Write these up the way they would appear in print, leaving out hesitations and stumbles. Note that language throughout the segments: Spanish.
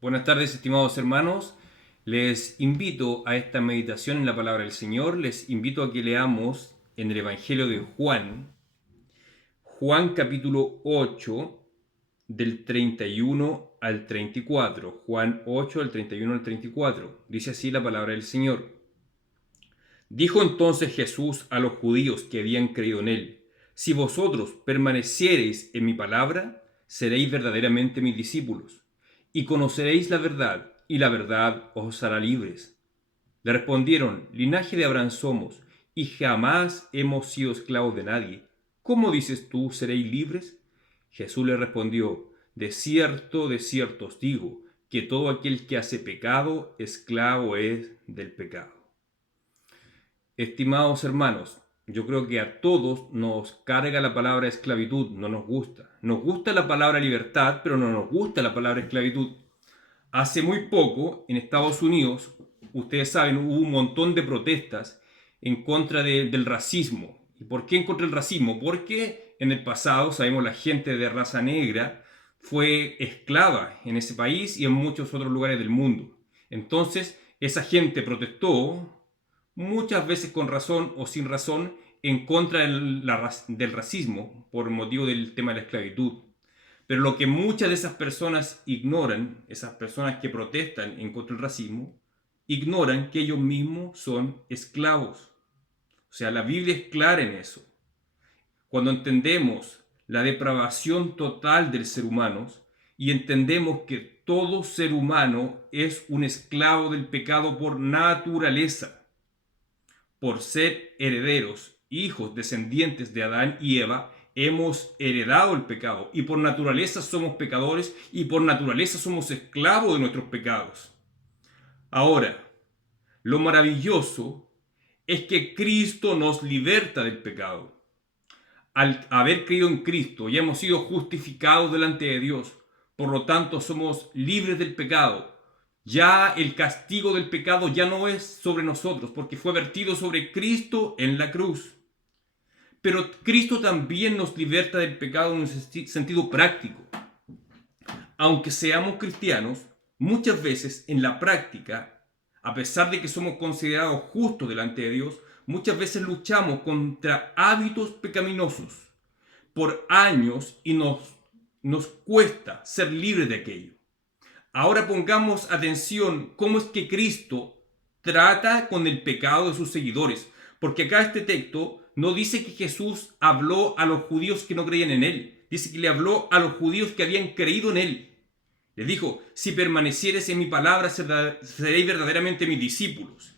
Buenas tardes, estimados hermanos. Les invito a esta meditación en la palabra del Señor. Les invito a que leamos en el Evangelio de Juan, Juan capítulo 8, del 31 al 34. Juan 8, del 31 al 34. Dice así la palabra del Señor. Dijo entonces Jesús a los judíos que habían creído en él: Si vosotros permaneciereis en mi palabra, seréis verdaderamente mis discípulos, y conoceréis la verdad, y la verdad os hará libres. Le respondieron: Linaje de Abraham somos, y jamás hemos sido esclavos de nadie. ¿Cómo dices tú, seréis libres? Jesús le respondió: de cierto os digo, que todo aquel que hace pecado, esclavo es del pecado. Estimados hermanos, yo creo que a todos nos carga la palabra esclavitud, no nos gusta. Nos gusta la palabra libertad, pero no nos gusta la palabra esclavitud. Hace muy poco, en Estados Unidos, ustedes saben, hubo un montón de protestas en contra del racismo. ¿Y por qué en contra del racismo? Porque en el pasado, sabemos, la gente de raza negra fue esclava en ese país y en muchos otros lugares del mundo. Entonces, esa gente protestó, muchas veces con razón o sin razón, en contra del racismo por motivo del tema de la esclavitud. Pero lo que muchas de esas personas ignoran, esas personas que protestan en contra del racismo, ignoran que ellos mismos son esclavos. O sea, la Biblia es clara en eso. Cuando entendemos la depravación total del ser humano y entendemos que todo ser humano es un esclavo del pecado por naturaleza, por ser herederos, hijos, descendientes de Adán y Eva, hemos heredado el pecado y por naturaleza somos pecadores y por naturaleza somos esclavos de nuestros pecados. Ahora, lo maravilloso es que Cristo nos liberta del pecado. Al haber creído en Cristo ya hemos sido justificados delante de Dios, por lo tanto somos libres del pecado. Ya el castigo del pecado ya no es sobre nosotros, porque fue vertido sobre Cristo en la cruz. Pero Cristo también nos liberta del pecado en un sentido práctico. Aunque seamos cristianos, muchas veces en la práctica, a pesar de que somos considerados justos delante de Dios, muchas veces luchamos contra hábitos pecaminosos por años y nos cuesta ser libres de aquello. Ahora pongamos atención cómo es que Cristo trata con el pecado de sus seguidores. Porque acá este texto no dice que Jesús habló a los judíos que no creían en él. Dice que le habló a los judíos que habían creído en él. Les dijo: si permaneciereis en mi palabra, seréis verdaderamente mis discípulos.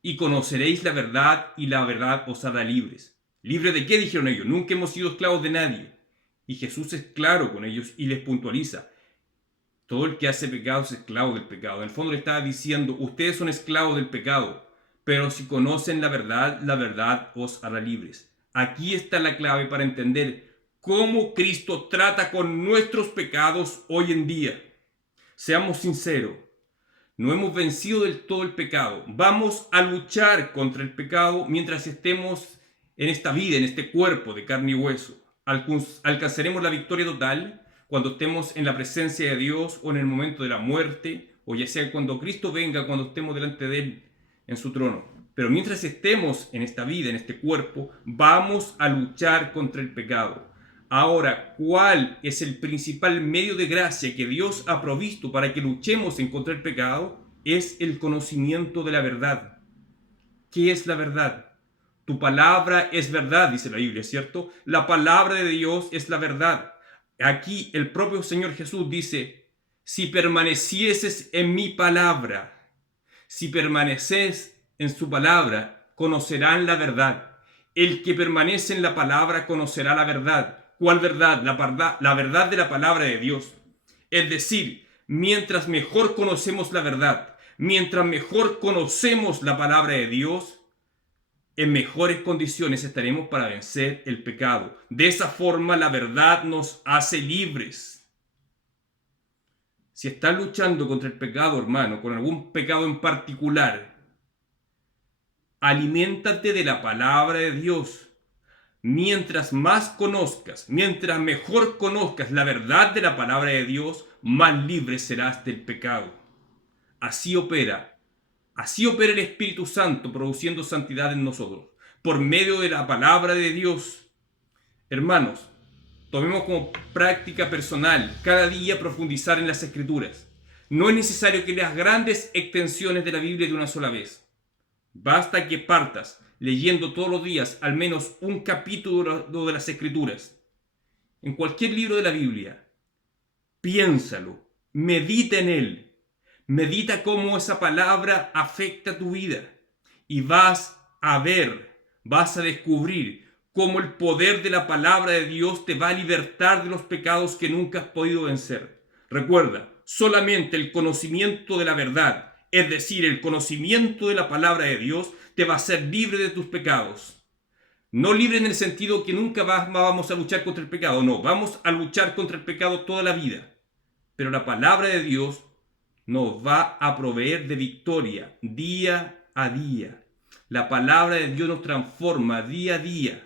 Y conoceréis la verdad, y la verdad os hará libres. ¿Libres de qué? Dijeron ellos. Nunca hemos sido esclavos de nadie. Y Jesús es claro con ellos y les puntualiza: todo el que hace pecado es esclavo del pecado. En el fondo le estaba diciendo: ustedes son esclavos del pecado, pero si conocen la verdad os hará libres. Aquí está la clave para entender cómo Cristo trata con nuestros pecados hoy en día. Seamos sinceros, no hemos vencido del todo el pecado. Vamos a luchar contra el pecado mientras estemos en esta vida, en este cuerpo de carne y hueso. Alcanzaremos la victoria total cuando estemos en la presencia de Dios o en el momento de la muerte, o ya sea cuando Cristo venga, cuando estemos delante de Él en su trono. Pero mientras estemos en esta vida, en este cuerpo, vamos a luchar contra el pecado. Ahora, ¿cuál es el principal medio de gracia que Dios ha provisto para que luchemos en contra el pecado? Es el conocimiento de la verdad. ¿Qué es la verdad? Tu palabra es verdad, dice la Biblia, ¿cierto? La palabra de Dios es la verdad. Aquí el propio Señor Jesús dice: si permanecieses en mi palabra, si permaneces en su palabra, conocerán la verdad. El que permanece en la palabra conocerá la verdad. ¿Cuál verdad? La verdad de la palabra de Dios. Es decir, mientras mejor conocemos la verdad, mientras mejor conocemos la palabra de Dios, en mejores condiciones estaremos para vencer el pecado. De esa forma la verdad nos hace libres. Si estás luchando contra el pecado, hermano, con algún pecado en particular, aliméntate de la palabra de Dios. Mientras más conozcas, mientras mejor conozcas la verdad de la palabra de Dios, más libre serás del pecado. Así opera el Espíritu Santo produciendo santidad en nosotros, por medio de la palabra de Dios. Hermanos, tomemos como práctica personal cada día profundizar en las Escrituras. No es necesario que leas grandes extensiones de la Biblia de una sola vez. Basta que partas leyendo todos los días al menos un capítulo de las Escrituras. En cualquier libro de la Biblia, piénsalo, medita en él, medita cómo esa palabra afecta tu vida y vas a descubrir cómo el poder de la palabra de Dios te va a libertar de los pecados que nunca has podido vencer. Recuerda, solamente el conocimiento de la verdad, es decir, el conocimiento de la palabra de Dios, te va a hacer libre de tus pecados. No libre en el sentido que nunca vamos a luchar contra el pecado, no, vamos a luchar contra el pecado toda la vida. Pero la palabra de Dios nos va a proveer de victoria día a día. La palabra de Dios nos transforma día a día.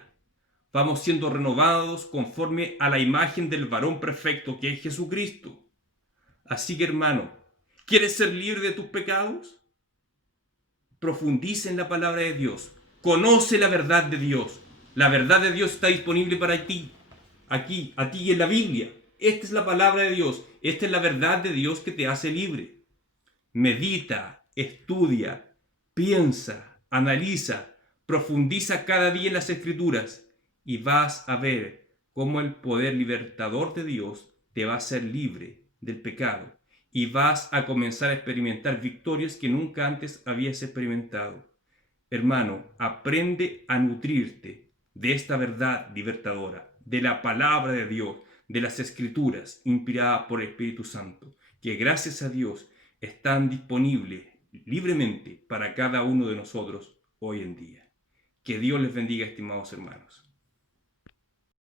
Vamos siendo renovados conforme a la imagen del varón perfecto que es Jesucristo. Así que, hermano, ¿quieres ser libre de tus pecados? Profundiza en la palabra de Dios. Conoce la verdad de Dios. La verdad de Dios está disponible para ti. Aquí, a ti en la Biblia. Esta es la palabra de Dios. Esta es la verdad de Dios que te hace libre. Medita, estudia, piensa, analiza, profundiza cada día en las Escrituras y vas a ver cómo el poder libertador de Dios te va a hacer libre del pecado y vas a comenzar a experimentar victorias que nunca antes habías experimentado. Hermano, aprende a nutrirte de esta verdad libertadora, de la palabra de Dios, de las Escrituras inspiradas por el Espíritu Santo, que gracias a Dios están disponibles libremente para cada uno de nosotros hoy en día. Que Dios les bendiga, estimados hermanos.